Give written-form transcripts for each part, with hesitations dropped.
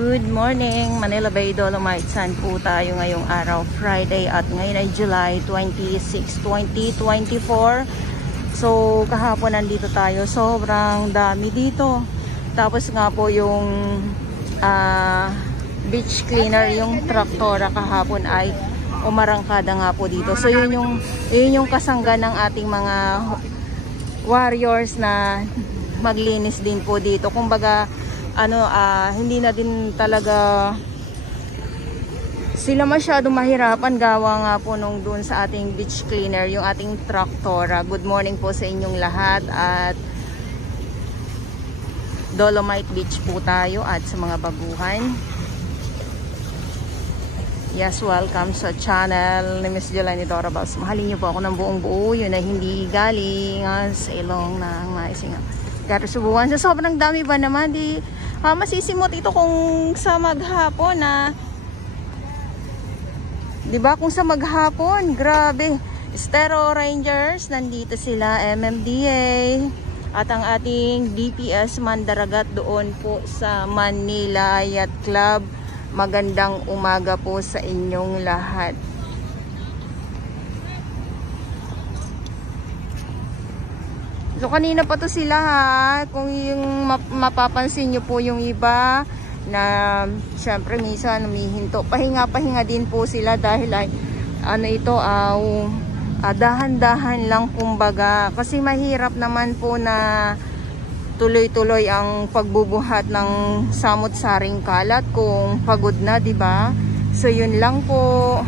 Good morning, Manila Bay Dolomite. Saan po tayo ngayong araw? Friday at ngayon ay July 26, 2024. So kahapon nandito tayo, sobrang dami dito. Tapos nga po yung beach cleaner, yung traktora kahapon ay umarangkada nga po dito. So yun yung kasangga ng ating mga warriors na maglinis din po dito. Kumbaga hindi na din talaga sila masyadong mahirapan gawa nga po nung dun sa ating beach cleaner, yung ating traktora. Good morning po sa inyong lahat at Dolomite Beach po tayo at sa mga baguhan. Yes, welcome sa channel ni Miss Jelani Dorabas. Mahalin niyo po ako ng buong buo, yun na hindi galing sa ilong ng maisinga. Pero subukan sa sobrang dami ba naman, masisimot ito kung sa maghapon diba, kung sa maghapon, grabe. Estero Rangers, nandito sila, MMDA at ang ating DPS Mandaragat doon po sa Manila Yacht Club. Magandang umaga po sa inyong lahat. So kanina pa to sila kung yung mapapansin nyo po yung iba na syempre minsan humihinto. Pahinga din po sila dahil ay dahan-dahan lang kumbaga. Kasi mahirap naman po na tuloy-tuloy ang pagbubuhat ng samot-saring kalat kung pagod na, 'di ba? So yun lang po.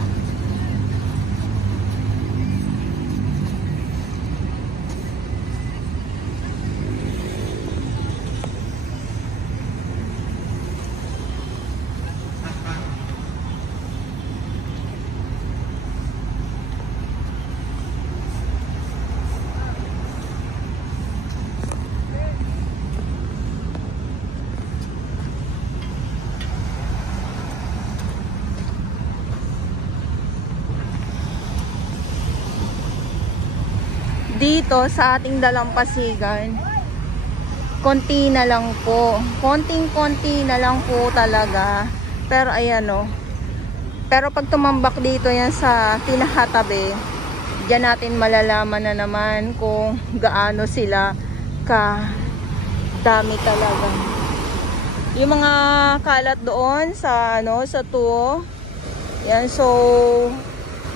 Dito sa ating dalampasigan, konti na lang po, konting-konti na lang po talaga. Pero ayan pero pag tumambak dito yan sa pinakatabi, diyan natin malalaman na naman kung gaano sila ka dami talaga. Yung mga kalat doon sa sa tuo, yan, so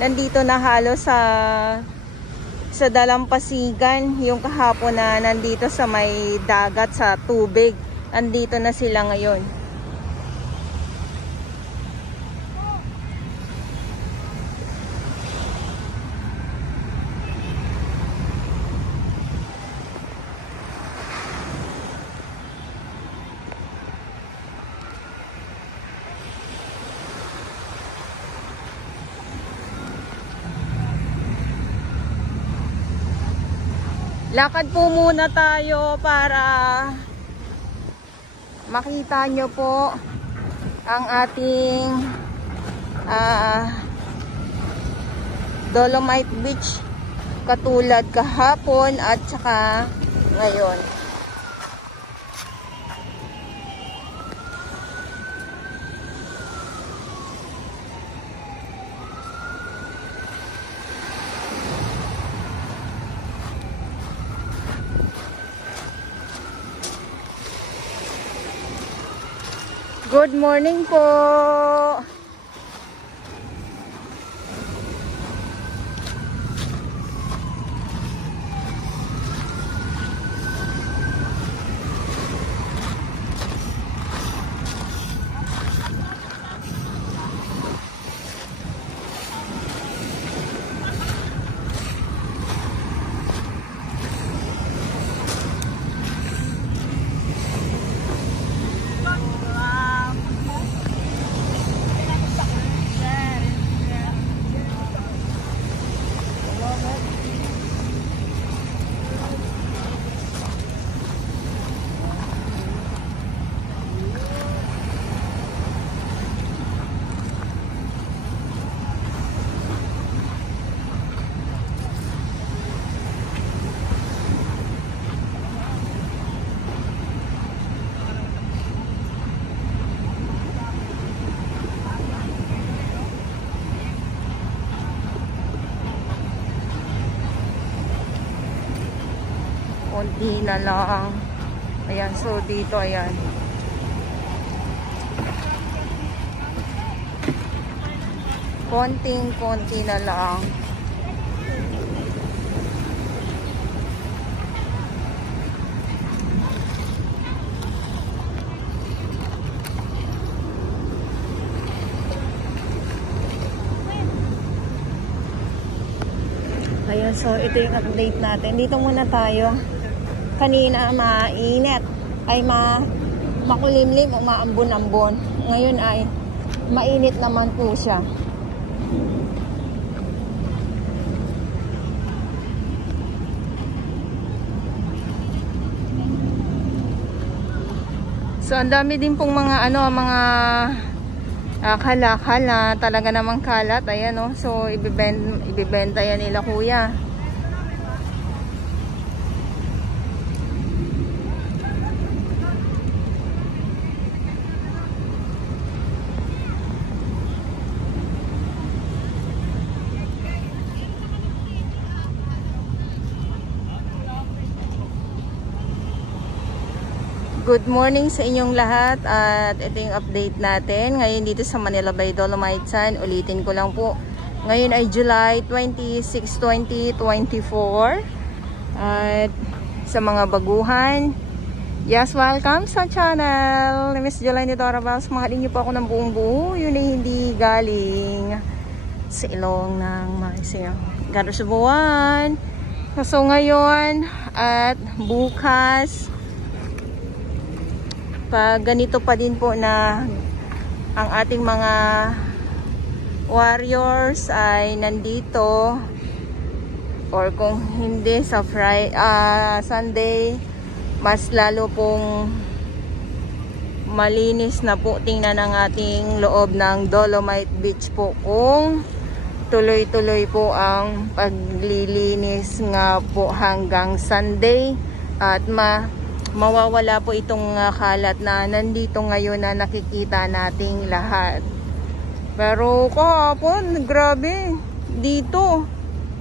nandito na halos sa dalampasigan. Yung kahapon na nandito sa may dagat, sa tubig, nandito na sila ngayon. Lakad po muna tayo para makita nyo po ang ating Dolomite Beach katulad kahapon at saka ngayon. Good morning po. konti na lang. Ayan, so dito, ayan. Konting-konti na lang. Ayan, so ito yung update natin. Dito muna tayo. Kanina mainit. Ay makulimlim o maambon-ambon. Ngayon ay mainit naman po siya. So ang dami din pong mga mga kala-kala, talaga namang kalat. Ayan, oh. So ibibenta yan nila kuya. Good morning sa inyong lahat at ito yung update natin ngayon dito sa Manila Bay Dolomite Sand. Ulitin ko lang po, ngayon ay July 26, 2024 at sa mga baguhan, yes, welcome sa channel ni Miss Jolaine Dorabals. Mahalin niyo po ako ng buong buo, yun ay hindi galing sa ilong ng mga Garasubuan. So ngayon at bukas, pag ganito pa din po na ang ating mga warriors ay nandito, or kung hindi sa Sunday, mas lalo pong malinis na po tingnan ang ating loob ng Dolomite Beach po kung tuloy-tuloy po ang paglilinis nga po hanggang Sunday at mawawala po itong kalat na nandito ngayon na nakikita nating lahat. Pero kahapon, grabe dito.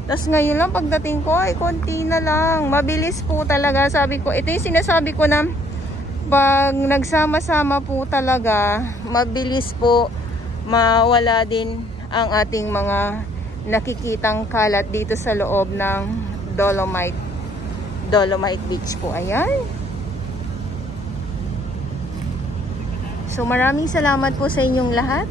Tapos ngayon lang pagdating ko ay konti na lang. Mabilis po talaga. Sabi ko, ito yung sinasabi ko na pag nagsama-sama po talaga, mabilis po mawala din ang ating mga nakikitang kalat dito sa loob ng Dolomite Beach po. Ayan. So maraming salamat po sa inyong lahat.